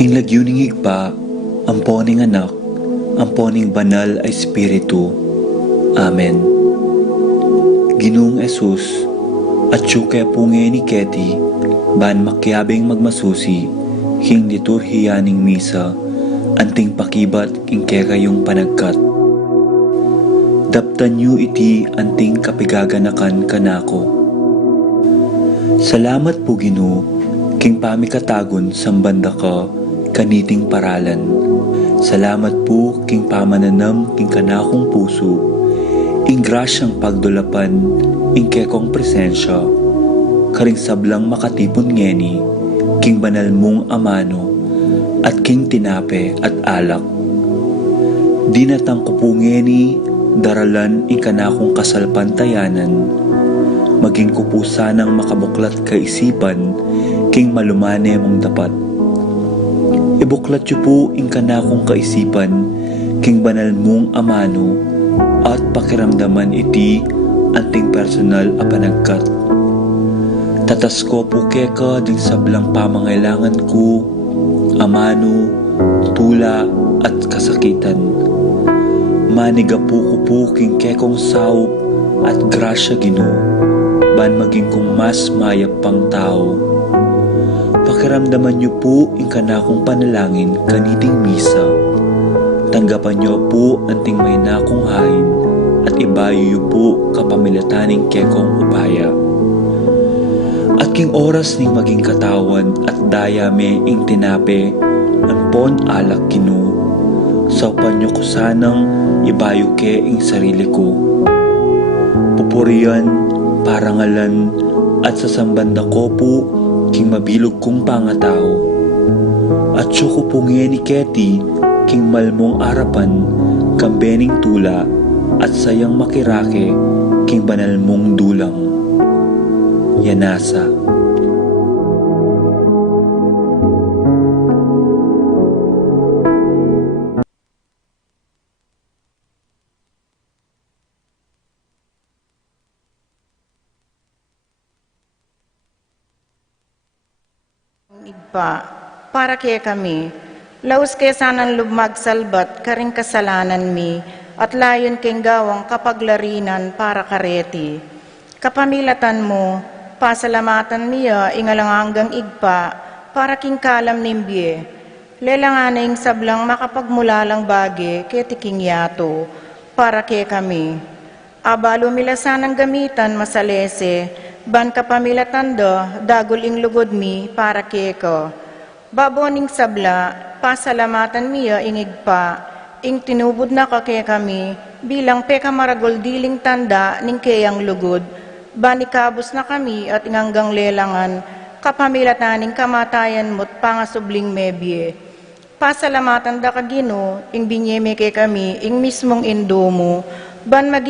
King lagyuning igpa, amponing anak, amponing banal ay Espiritu. Amen. Ginoong Esus, at syuke punge ni Keti, ban makyabing magmasusi, king liturhiyaning misa, anting pakibat king kekayong panagkat. Daptan yu iti anting kapigaganakan kanako. Salamat po Ginoo, king pamikatagon sambanda ka, kaniting paralan. Salamat po king pamananam king kanakong puso, ing grasyang pagdulapan, ing kekong presensya, karing sablang makatipon ngeni, king banal mong amano, at king tinape at alak. Dinatang ko po ngeni, daralan ing kanakong kasalpantayanan, maging ko po sanang makabuklat kaisipan, king malumane mong dapat. Ibuklat yu po ing kanakong kaisipan, king banal mong amano, at pakiramdaman iti anting personal a panagkat. Tatas ko po keka ding sablang pamangailangan ko, amano, tula at kasakitan. Maniga po ko po king kekong saup at grasya Ginoo, ban maging kong mas mayap pang tao. Pakiramdaman niyo po ing kanakong panalangin kaniting misa. Tanggapan niyo po anting may nakong hain at ibayo niyo po kapamilataning kekong upaya. At king oras ning maging katawan at dayame ing tinape, anpon alak Ginoo. Saupan niyo ko sanang ibayo ke ing sarili ko. Pupurian, parangalan, at sasambanda ko po king mabilog kong pangatao. At syuko po ni Keti, king malmong arapan, kambening tula, at sayang makirake, king banal mong dulang. Yanasa. Igpa, para kaya kami, laus kaya sanang lumagsalbat karing kasalanan mi, at layon keng gawang kapaglarinan para kareti. Kapamilatan mo, pasalamatan miya ingalanganggang igpa, para king kalam nimbye. Lelanganing sablang makapagmulalang bagi keti king yato, para kaya kami. Abalo milasanang gamitan masalese, ban kapamilatando, dagol ing lugod mi para keko. Baboning sabla, pasalamatan miya ingigpa, ing tinubod na ka kaya kami, bilang peka maragol diling tanda ning kayang lugod, ban ikabos na kami at inganggang lelangan, kapamilataning kamatayan mo't pangasubling mebye. Pasalamatan da ka Ginoo, ing binyeme kay kami, ing mismong indomo, ban maging